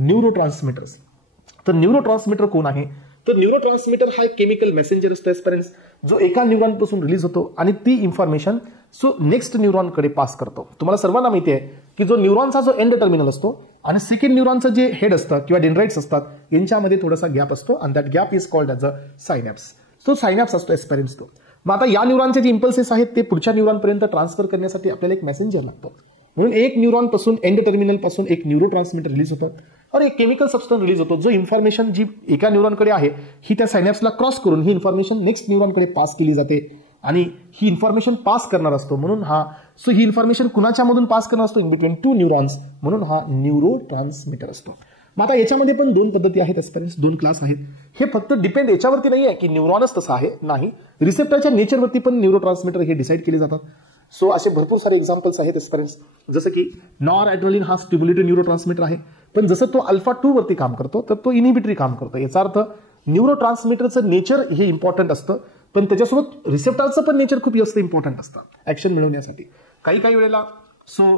न्यूरोट्रान्समीटर्स. तर न्यूरोट्रान्समीटर कोण आहे? तर न्यूरोट्रान्समीटर हा एक केमिकल मेसेंजर असतो एस्पेरेंट्स, जो एका न्यूरॉन पासून रिलीज होतो आणि ती इन्फॉर्मेशन नेक्स्ट न्यूरॉनकडे पास करतो. तुम्हाला सर्वांना माहिती आहे की जो न्यूरॉनचा जो एंड टर्मिनल असतो आणि सेकंड न्यूरॉनचं जे हेड असतं किंवा डेंड्राइट्स असतात यांच्यामध्ये थोडासा गॅप असतो आणि that gap is called as a synapse. तो सायनॅप्स असतो एस्पेरेंट्स तो. मग आता या न्यूरॉनचे जे इम्पल्सेस आहेत ते पुढच्या न्यूरॉनपर्यंत ट्रान्सफर करण्यासाठी आपल्याला एक मेसेंजर लागतो. म्हणून एक न्यूरॉन पासून एंड टर्मिनल पासून एक न्यूरोट्रान्समीटर रिलीज होतात और एक केमिकल सबस्टन्स रिलीज होतो जो इन्फॉर्मेशन जी एका न्यूरॉनकडे आहे ही त्या सायनॅप्सला क्रॉस करून ही इन्फॉर्मेशन नेक्स्ट न्यूरॉनकडे पास केली जाते आणि ही इन्फॉर्मेशन पास करणार असतो. म्हणून ही इन्फॉर्मेशन कुणाच्या मधून पास करणार असतो? In between two neurons. म्हणून हा न्यूरोट्रान्समीटर असतो. मग आता याच्यामध्ये पण दोन पद्धती आहेत एस्पेरेंट्स, दोन क्लास आहेत. हे फक्त डिपेंड याच्यावरती नाही आहे की न्यूरॉनच तसा आहे, नाही, रिसेप्टरच्या नेचरवरती पण न्यूरोट्रान्समीटर हे डिसाईड केले जातात. सो असे भरपूर सारे एक्झाम्पल्स आहेत एस्पेरेंट्स, जसं की नॉर ॲड्रेनालिन हा स्टिम्युलेटेड न्यूरोट्रान्समीटर आहे, पण जसं तो अल्फा 2 वरती काम करतो तर तो इनिबिटरी काम करतो. याचा अर्थ न्यूरोट्रान्समीटरचं नेचर हे इम्पॉर्टंट असतं, पण त्याच्यासोबत रिसेप्टरचं पण नेचर खूप जास्त इम्पॉर्टंट असतं ऍक्शन मिळवण्यासाठी. काही वेळेला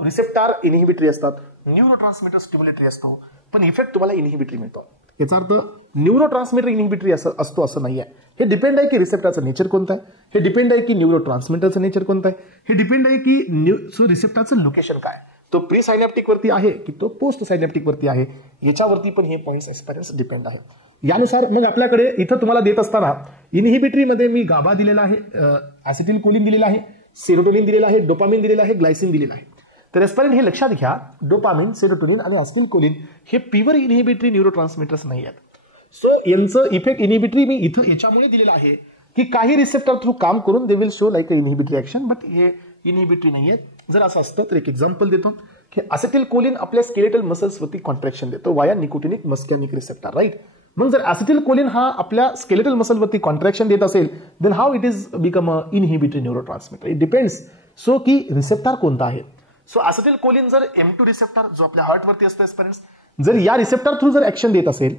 रिसेप्टर इनिहिबिटरी असतात, न्यूरोट्रान्समीटर स्टिम्युलेटरी असतो, पण इफेक्ट तुम्हाला इनिहिबिटरी मिळतो. याचा अर्थ न्यूरोट्रान्समीटर इनिहिबिटरी असतो असं नाही आहे. हे डिपेंड आहे की रिसेप्टरचं नेचर कोणतं आहे, हे डिपेंड आहे की न्यूरोट्रान्समीटरचं नेचर कोणतं आहे, हे डिपेंड आहे की रिसेप्टरचं लोकेशन काय, तो प्री सायनॅप्टिक वरती आहे की तो पोस्ट सायनॅप्टिक वरती आहे, याच्यावरती पण हे पॉईंट्स एक्सपिरियन्स डिपेंड आहे. यानुसार मग आपल्याकडे इथं तुम्हाला देत असताना इनिहिबिटरीमध्ये मी गाबा दिलेला आहे, ॲसिटिल कोलिन दिलेला आहे, सेरोटोनिन दिलेला आहे, डोपामिन दिलेला आहे, ग्लायसिन दिलेला आहे. तर एस्पेरेंट हे लक्षात घ्या, डोपामिन, सेरोटोनिन आणि ॲसिटिल कोलिन हे प्युअर इनिहिबिटरी न्यूरोट्रान्समीटर्स नाही आहेत. सो यांचं इफेक्ट इनिहिबिटरी मी इथं याच्यामुळे दिलेलं आहे की काही रिसेप्टर थ्रू काम करून they will show like a inhibitory action, but हे इनिहिबिटरी नाही आहेत. जर असं असतं तर एक एक्झाम्पल देतो की ॲसिटिल कोलिन आपल्या स्केलेटल मसल्सवरती कॉन्ट्रॅक्शन देतो वाया निकोटिनिक मस्कॅनिक रिसेप्टर, राईट. म्हणून जर ॲसिटिल कोलिन हा आपल्या स्केलेटल मसलवरती कॉन्ट्रॅक्शन देत असेल then how it is become a inhibitory neurotransmitter. It depends so की रिसेप्टर कोणता आहे. सो ॲसिटिल कोलिन जर M2 रिसेप्टर जो आपल्या हार्टवरती असतो एस्पेरेंट्स, जर या रिसेप्टर थ्रू जर ऍक्शन देत असेल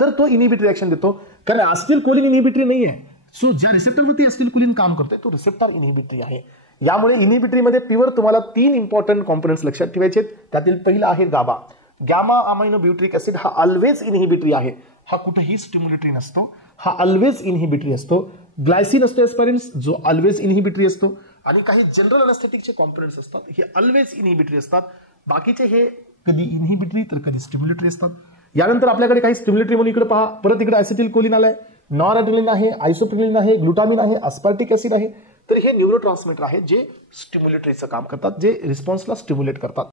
तर तो इनहिबिटरी ऍक्शन देतो, कारण ॲसिटिल कोलिन इनहिबिटरी नाही आहे. सो ज्या रिसेप्टरवरती ॲसिटिल कोलिन काम करतोय तो रिसेप्टर इनहिबिटरी आहे. यामुळे इनहिबिटरीमध्ये प्युअर तुम्हाला 3 इम्पॉर्टंट कॉम्पोनंट्स लक्षात ठेवायचे. त्यातील पहिला आहे गाबा. गॅमा अमायनो ब्युट्रिक ऍसिड हा ऑलवेज इनहिबिटरी आहे, हा कुठेही स्टिम्युलेटरी नसतो, हा ऑलवेज इनहिबिटरी असतो. ग्लायसिन असतो एस्पेरेंट्स जो ऑलवेज इनहिबिटरी असतो, आणि काही जनरल अनेस्थेटिकचे कॉम्पोनंट्स असतात हे ऑलवेज इनहिबिटरी असतात. बाकीचे हे कधी इनहिबिटरी तर कधी स्टिम्युलेटरी असतात. यानंतर आपल्याकडे काही स्टिम्युलेटरी म्हणून इकडे पहा, परत इकडे ॲसिटिल कोलिन आलाय, नॉरॲड्रेनालिन आहे, आयसोप्रेनालिन आहे, ग्लुटामिन आहे, अस्पार्टिक ऍसिड आहे. तर हे न्यूरोट्रान्समीटर आहे जे स्टिम्युलेटरीचं काम करतात, जे रिस्पॉन्सला स्टिम्युलेट करतात.